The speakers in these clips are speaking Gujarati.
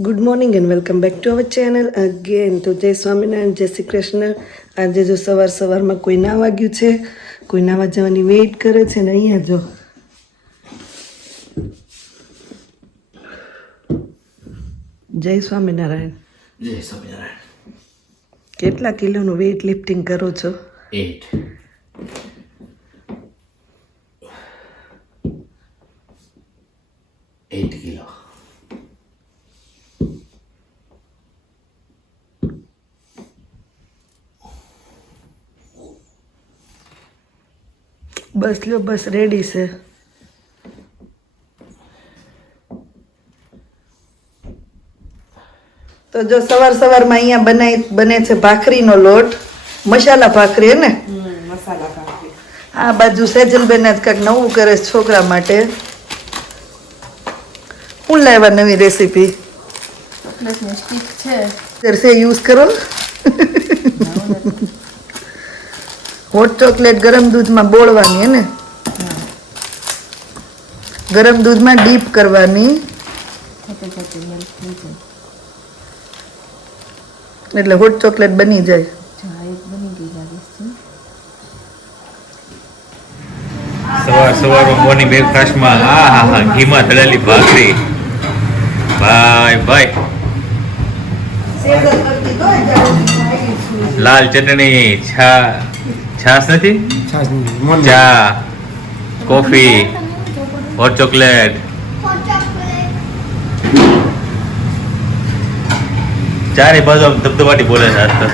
Good morning and welcome back to our channel again તો જય સ્વામિનારાયણ જય શ્રી કૃષ્ણ. આજે જો સવાર સવારમાં કોઈ ના વાગ્યું છે કોઈ નાવા જવાની વેઇટ કરે છે ને અહીંયા જો. જય સ્વામિનારાયણ. જય સ્વામિનારાયણ. કેટલા કિલોનું વેઇટ લિફ્ટિંગ કરો છો? એટ એટ કિલો બસ લ્યો બસ રેડી છે. તો જો સવાર સવારમાં અહીંયા બનાય બને છે ભાખરીનો લોટ. મસાલા ભાખરી હે ને? આ બાજુ સેજલબેન જ કંઈક નવું કરે છે છોકરા માટે. હું લાવ્યા નવી રેસીપી છે. યુઝ કરો. હોટ ચોકલેટ ગરમ દૂધમાં બોળવાની હે ને? ગરમ દૂધમાં ડીપ કરવાની. એટલે હોટ ચોકલેટ બની જાય. સવાર સવારમાં મોર્નિંગ બ્રેકફાસ્ટમાં આ હા હા ઘીમાં તળેલી ભાખરી. ભાઈ ભાઈ. લાલ ચટણી છા છાસ નથી? ચા કોફી હોટ ચોકલેટ ચારે બાજુ ધબધબાટી બોલે છે આજ તો.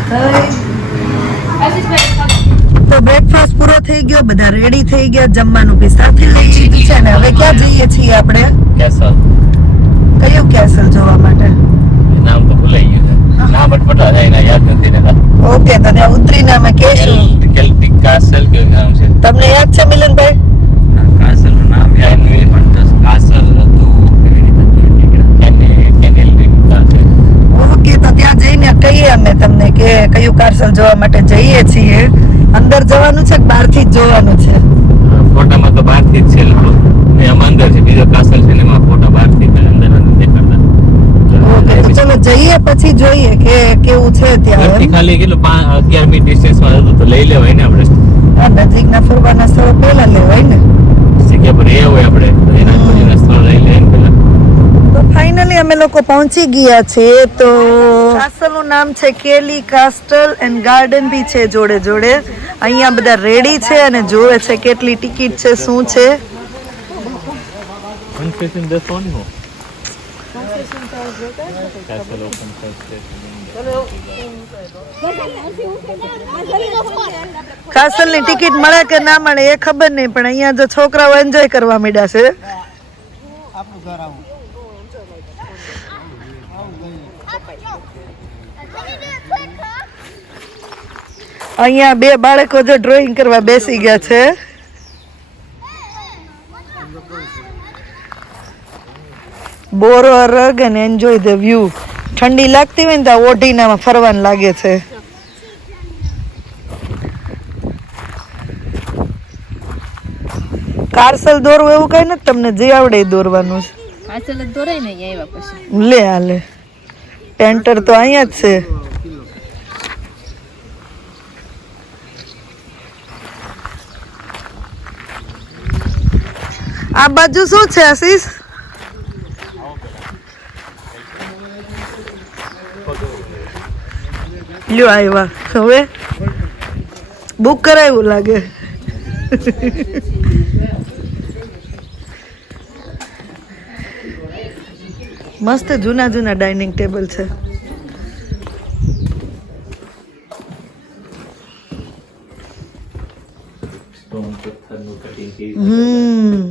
તો બ્રેકફાસ્ટ પૂરો થઈ ગયો બધા રેડી થઈ ગયા જમવાનું બી સાથે લઈ લીધું છે ને હવે ક્યાં જઈએ છીએ આપણે? કેસર કયું કેસલ જોવા માટે? નામ તો નામ અટપટા થાય ને યાદ નથી રહેતા ઓકે તો ત્યાં ઉતરીને અમે કહેશું. કેલ- કેલ્ટિક કાસલ કેવું નામ છે? તમને યાદ છે મિલનભાઈ? કાસલનું નામ યાદ નથી પણ just કાસલ કાસલ. ઓકે તો ત્યાં જઈને કહીએ અમે તમને કે કયું કારસલ જોવા માટે જઈએ છીએ. અંદર જવાનું છે કે બહારથી જ જોવાનું છે? ફોટામાં તો બહારથી જ છે લોકો. ને અંદર છે બીજો કાસલ છે ને એમાં ફોટા બહારથી જ અંદર અંદર દેખાડતા ઓકે તો ચલો જઈએ પછી જોઈએ કે કેવું છે ત્યાં. ખાલી કેટલું પાંચ અગિયાર મિનિટ ડિસ્ટન્સમાં હતું તો લઈ લેવાય ને આપણે. નજીક ના ફરવાના સ્થળો પહેલા લેવાય ને. જગ્યા પર રહ્યા હોય આપણે તો એના સ્થળ લઈ લે તો ફાઇનલી અમે લોકો પહોંચી ગયા છે તો કાસલનું નામ છે કેલી કાસ્ટલ એન્ડ ગાર્ડન બી છે જોડે જોડે. અહીંયા બધા રેડી છે અને જોવે છે કેટલી ટિકિટ છે શું છે. કન્ફ્યુઝન ધ ફોન નો કાસલની ટિકિટ મળે કે ના મળે એ ખબર નહીં, પણ અહીંયા જો છોકરાઓ એન્જોય કરવા માંડ્યા છે. અહીંયા બે બાળકો જો ડ્રોઈંગ કરવા બેસી ગયા છે. બોરો રગ અને એન્જોય ધ વ્યૂ ઠંડી લાગતી હોય ને ત્યાં ઓઢીનામાં ફરવાનું લાગે છે. કારસલ દોરવું એવું કઈ નથી તમને જે આવડે એ દોરવાનું છે. લે હાલે પેન્ટર તો અહીંયા જ છે. આ બાજુ શું છે આશીષ? લ્યો આવ્યા હવે બુક કરાવ્યું લાગે. મસ્ત જૂના જૂના ડાઇનિંગ ટેબલ છે સ્ટોન પથ્થરનું કટિંગ કરી હમ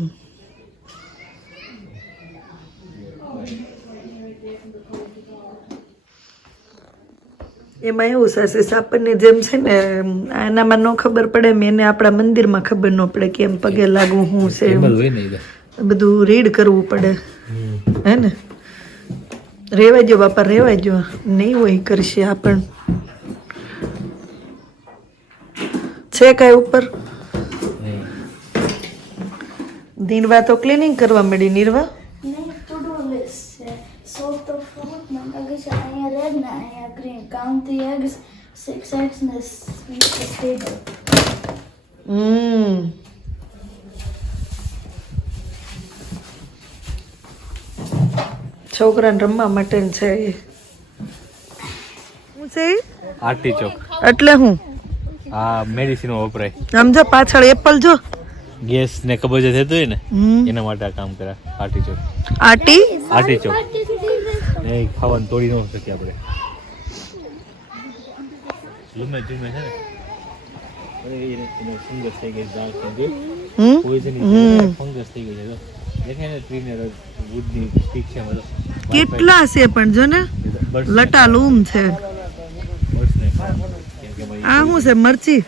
એમાં એવું થશે આપણને જેમ છે ને એનામાં ન ખબર પડે એમ એને આપણા મંદિરમાં ખબર ન પડે કેમ પગે લાગવું શું છે બધું રીડ કરવું પડે. હે ને? રેવા જો બાપા રેવા જો. નહીં હોય કરશે આપણ છે કાંઈ ઉપર? નિર્વા તો ક્લિનિંગ કરવા મળી નિર્વા? અહીંયા રેડ ને અહીંયા green count eggs, six eggs, and ને સ્વીટ ધ Mmm. છોકરાને રમવા માટે છે હું છે? આટી ચોક. એટલે હું? આ મેડિસિન વપરાય. સમજો પાછળ એપલ જો. ગેસ ને કબજે થતું હોય ને હમ. એના માટે આ કામ કરે. ચોક. આટી આર્ટિચોક ને એ ખાવાનું તોડી ન શકીએ આપણે. લંબે જુમે છે ને. અરે એને એને ફંગસ થઈ ગઈ પોઈઝન ફંગસ થઈ ગઈ છે તો દેખાય ને ટ્રીને વુડની સ્ટીક છે બધો કેટલા છે પણ જો ને? છે. કેમ કે ભાઈ આ શું છે મરચી?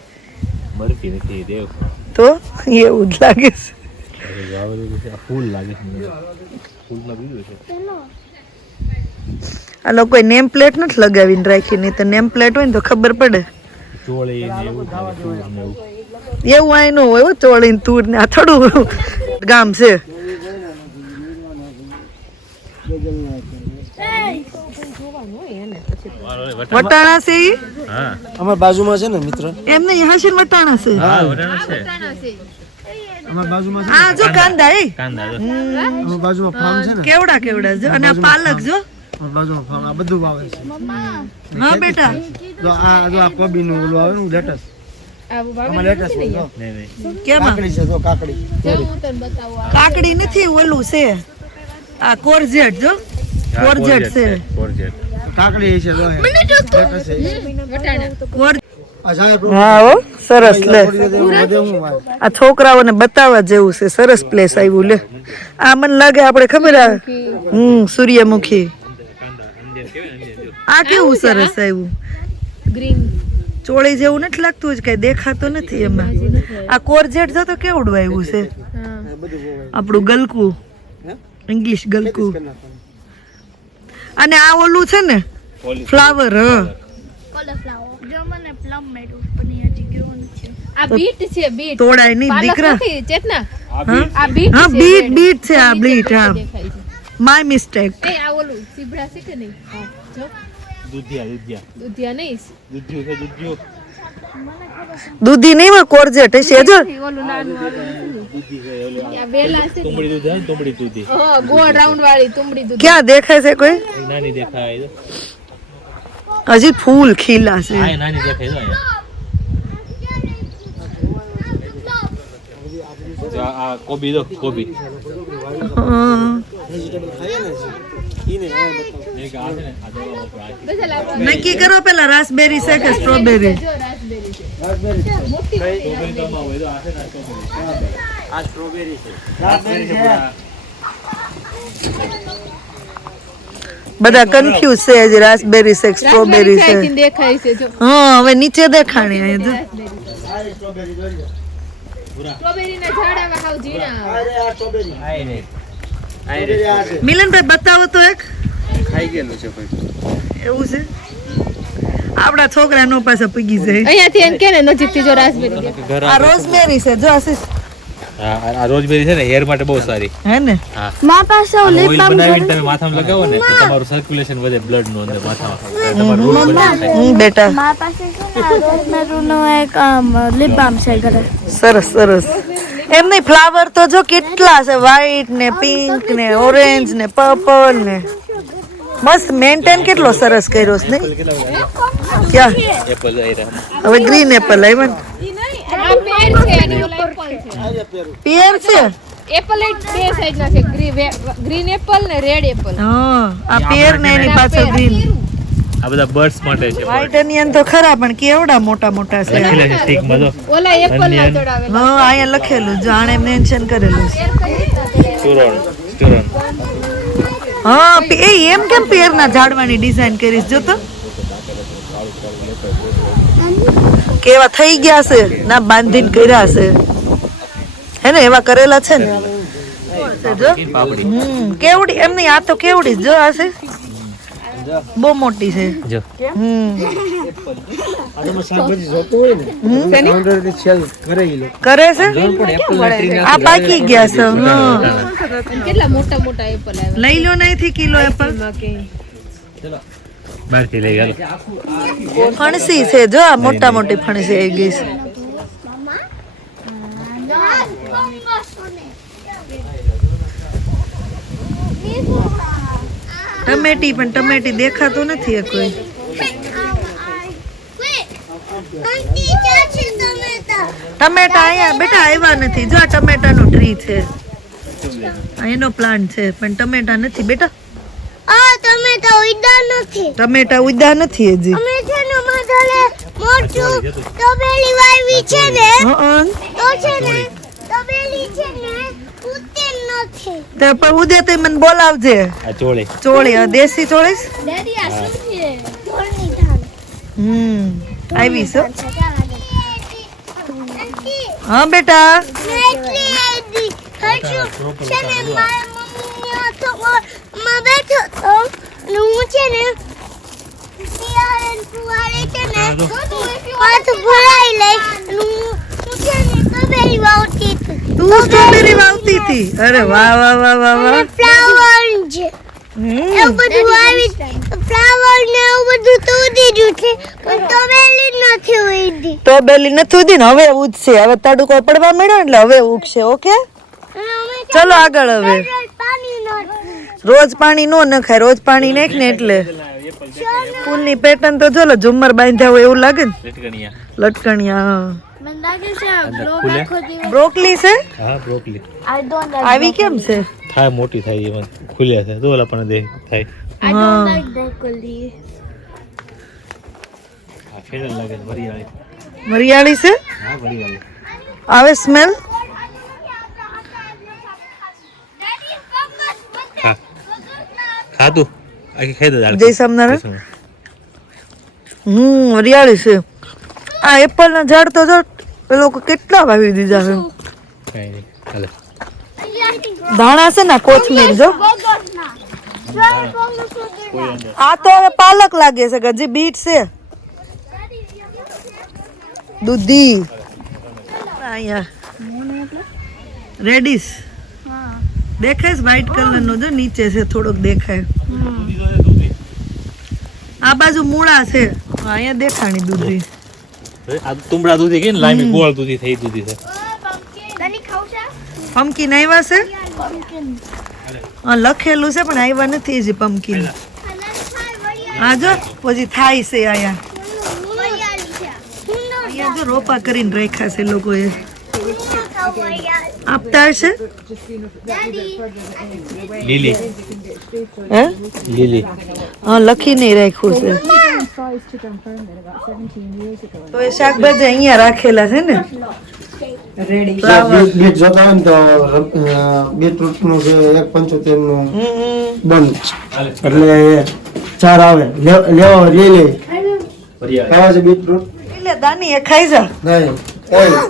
મરચી નથી દેવ. તો? એવું જ લાગે છે. છે ફૂલ લાગે છે ફૂલમાં બીજું છે. આ લોકોએ નેમ પ્લેટ નથી લગાવીને રાખી નહીં તો નેમ પ્લેટ હોય ને તો ખબર પડે. એવું ને આય ન હોય હો, ચોળીને તુર ને આ થોડું ગામ છે. વટાણા છે ઈ? હા. બાજુમાં છે ને મિત્ર? એમ નહીં હાશીન વટાણા છે. હા વટાણા છે. અમારા બાજુમાં છે આ જો કાંદા એ. કાંદા તો બાજુમાં ફાર્મ છે ને? કેવડા કેવડા જો. અને આ પાલક જો. અમારા બાજુમાં આ બધું વાવે છે. હા બેટા. જો આ જો આ કોબી નું ઓલું આવે ને લેટસ. આમાં લેટસ હોય જો. નહીં નહીં. કેમાં? કાકડી છે જો કાકડી. કાકડી નથી ઓલું છે. આ કોરજેટ જો. કોરજેટ છે કાકડી છે જો લેટસ છે. કોર આ જાય હા હો. સરસ લે આ છોકરાઓને બતાવવા જેવું છે. સરસ પ્લેસ આવ્યું લે. આ મને લાગે આપણે ખબર આ હમ સૂર્યમુખી. આ કેવું સરસ આવ્યું? ગ્રીન. ચોળી જેવું નથી લાગતું જ કઈ દેખાતો નથી એમાં. આ કોરજેટ જો તો કેવડું આવ્યું છે? આપણું ગલકું. ઇંગ્લિશ ગલકું. અને આ ઓલું છે ને ફ્લાવર હ. આ બીટ છે બીટ. તોડાય નહીં દીકરા. ચેતના? હા? બીટ? છે બીટ છે આ બીટ હા. માય મિસ્ટેક એ આ ઓલું સીબડા છે કે નહીં? હા જો. દૂધિયા દૂધિયા. દુધિયા નહીં. દૂધિયું છે દૂધિયું. દૂધી નહીં માં કોરજેટ. હશે જો. ઓલું નાનું દૂધી છે ઓલું આ વેલા છે તુંબડી દૂધ આવે તુંબડી દૂધી. હા ગોળ રાઉન્ડ વાળી તુંબડી દૂધ. ક્યાં દેખાય છે કોઈ? નાની દેખાય હજી ફૂલ ખીલા છે. નાની દેખાય છે અહીંયા જો આ- આ કોબી દો કોબી હા. વેજીટેબલ ખાઈએ ને ઈ ને આ બતાવો એક આ છે ને આ બધા લાવવા નક્કી કરો પેલા રાસબેરી છે કે સ્ટ્રોબેરી જો રાસબેરી છે. રાસબેરી છે મોટી કોબી તો આમાં હોય તો આ છે ને આ કોબી. આ સ્ટ્રોબેરી છે. બધા. કન્ફ્યુઝ છે હજી રાસબેરી છે સ્ટ્રોબેરી દેખાય છે હા હવે નીચે દેખાણી ઝાડ આવે હાવ ઝીણા. આ સ્ટ્રોબેરી. રે. મિલનભાઈ બતાવો તો એક. ખાઈ ગયેલું છે ભાઈ. એવું છે? આપણા છોકરા નો પાસે પગી જાય. અહીંયાથી એમ કે ને નજીકથી જો રાસબેરી આ રોઝમેરી છે જો આશીષ આ આ છે ને હેર માટે બહુ સારી. હે ને? મા પાસે લિપ ઓઇલ બનાવીને તમે માથામાં લગાવો ને તમારું સર્ક્યુલેશન વધે બ્લડનું અંદર માથામાં. તમારું રોગ બંધ થાય હમ બેટા. મા પાસે છે ને રોઝમેરી નો એક લિપ બામ છે ઘરે. સરસ સરસ. એમ નહીં ફ્લાવર તો જો કેટલા છે વ્હાઈટ ને પિંક ને ઓરેન્જ ને પર્પલ ને. મસ્ત મેન્ટેન કેટલો સરસ કર્યો છે નહીં? ક્યાં? હવે ગ્રીન એપલ આવ્યા ને. પેર છે એપલ એક બે સાઈડ ના છે ગ્રીન એપલ ને રેડ એપલ. હા આ પેર ને એની પાછળ ગ્રીન આ બધા બર્ડ્સ માટે છે વ્હાઈટ અનિયન તો ખરા પણ કેવડા મોટા મોટા છે? લખેલા છે સ્ટીકમાં તો. ઓલા એપલ ના. ચડાવે હા અહીંયા લખેલું જો આણે મેન્શન કરેલું છે. ચૂરણ ચૂરણ હા એ એમ કેમ પેરના ઝાડવાની ડિઝાઇન કરીશ? જો તો. કેવા થઈ ગયા છે ના બાંધીને કર્યા છે. હે ને એવા કરેલા છે ને? કેવડી એમ નહીં આ તો કેવડી જ આ છે. બહુ મોટી છે. જો. થી કરે છે? આ પાકી ગયા છે કેટલા મોટા મોટા એપલ લઈ લો અહીંથી કિલો એપલ બહારથી લઈ ગયો ફણસી છે, જો આ મોટા મોટી ફણસી આવી ગઈ છે. ટમેટી પણ ટમેટી દેખાતું નથી કોઈ. ટમેટા અહીંયા બેટા આવ્યા નથી. જો આ ટમેટાનું ટ્રી છે. એનો પ્લાન્ટ છે, પણ ટમેટા નથી બેટા. તમે ઉડા નથી. ટમેટા ઉદ્યા નથી હજી. અમે છે ને માધાલે મોટું તબેલી વાવી છે ને હં. તો છે ને તબેલી છે ને પણ ઉદે તે મને બોલાવજે. ચોળી. ચોળી દેશી ચોળીસ ડેડી આ શું છે? ધોરની ધાન. હમ આવી છો હા. બેટા. હજુ છે ને મારા મમ્મી હતો માં બેઠો તો અને હું છે ને. પિયારન કુવાડે છે ને પાછું ભરાઈ લઈ અને હું હું છે ને તબેલી વાવતી હતી. તું સ્ટ્રોબેરી વાવતી હતી? અરે વાહ વાહ વાહ વાહ વાહ. ફ્લાવર છે એવું બધું આવી ફ્લાવર ને એવું બધું તો દીધું છે. પણ તબેલી નથી ઉડી. તો બેલી નથી ઉધી ને હવે ઉગશે હવે તડકો પડવા મળ્યો એટલે હવે ઉગશે ઓકે? ચલો આગળ હવે. પાણી રોજ પાણી નો નખાય રોજ પાણી નાખ ને એટલે. ફૂલની પેટર્ન તો જો ઝુમ્મર બાંધ્યા હોય એવું લાગે ને? લટકણિયા. બ્રોકલી છે? હા બ્રોકલી. આવી કેમ છે? થાય મોટી થાય એમાં ખુલ્યા છે. તો ઓલા પણ દે થાય. આઈ ડોન્ટ લાઈક બ્રોકોલી આ ફેરલ લાગે છે વરિયાળી. મરિયાળી છે? આવે સ્મેલ ખાતું આખી ખાઈ દે જય સ્વામિનારાયણ. હમ હરિયાળી છે. આ એપલ ના ઝાડ તો જો એ લોકો કેટલા વાવી દીધા છે. ધાણા છે ને કોથમીર જો. આ તો હવે પાલક લાગે છે ગજી બીટ છે. દૂધી. અહીંયા. રેડિશ દેખાય છે વ્હાઈટ કલર નો જો નીચે છે થોડોક દેખાય. આ બાજુ મૂળા છે. અહીંયા દેખાણી દૂધી. આ તુંબડા દૂધી કે લાઈમી ગોળ દૂધી થઈ દૂધી છે. પમ્પકિન આવ્યા છે? લખેલું છે પણ આવ્યા નથી હજી પમકીન હા જો પછી થાય છે અહીંયા. અહીંયા જો રોપા કરીને રાખ્યા છે લોકોએ. આપતા હશે? લીલી. હે? લીલી. હા લખીને રાખ્યું છે. તો એ શાકભાજી અહીંયા રાખેલા છે ને? બીટ જોતા હોય ને તો બીટરૂટનું છે એક પંચોતેરનું બંધ. એટલે ચાર આવે. લેવા લઈ લે. ખાવા છે બીટરૂટ એટલે દાની એ ખાઈ જા. નહીં. ઓય.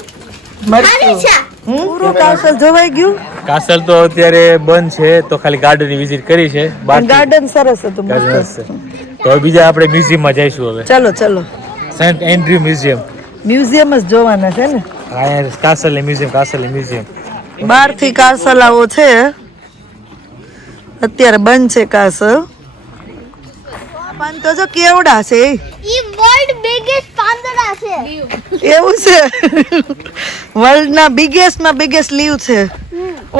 મરચું? પૂરું કાસલ જોવાઈ ગયું? કાસલ તો અત્યારે બંધ છે તો ખાલી ગાર્ડનની વિઝિટ કરી છે. ગાર્ડન સરસ હતું મસ્ત તો હવે બીજા આપણે મ્યુઝિયમમાં જઈશું હવે. ચલો ચલો. સેન્ટ એન્ડ્રુ મ્યુઝિયમ મ્યુઝિયમ જ જોવાના છે ને? અહીંયા કાસલ મ્યુઝિયમ કાસલ મ્યુઝિયમ બહારથી કાસલ આવો છે. અત્યારે બંધ છે કાસલ. પણ તો જો કેવડા છે. ઈ વર્લ્ડ બિગેસ્ટ પાંદડા છે. એવું છે. વર્લ્ડ ના બિગેસ્ટમાં બિગેસ્ટ લીવ છે.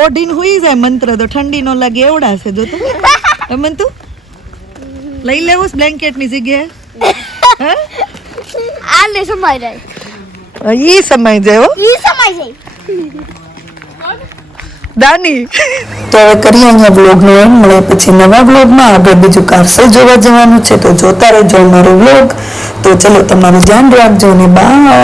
ઓઢીને હુઈ જાય મંત્ર તો ઠંડી નો લાગે એવડા છે જો તું. રમન તું. લઈ લેવું બ્લેન્કેટની જગ્યાએ. આ લે સમાઈ જાય. ઈ સમય જાય હો. ઈ સમાઈ જાય. દાની. તો હવે કરીએ અહીંયા બ્લોગનો એમ મળે પછી નવા બ્લોગમાં આગળ બીજું કારસલ જોવા જવાનું છે, તો જોતા રહેજો અમારો બ્લોગ તો ચલો, તમારું ધ્યાન રાખજો ને બાય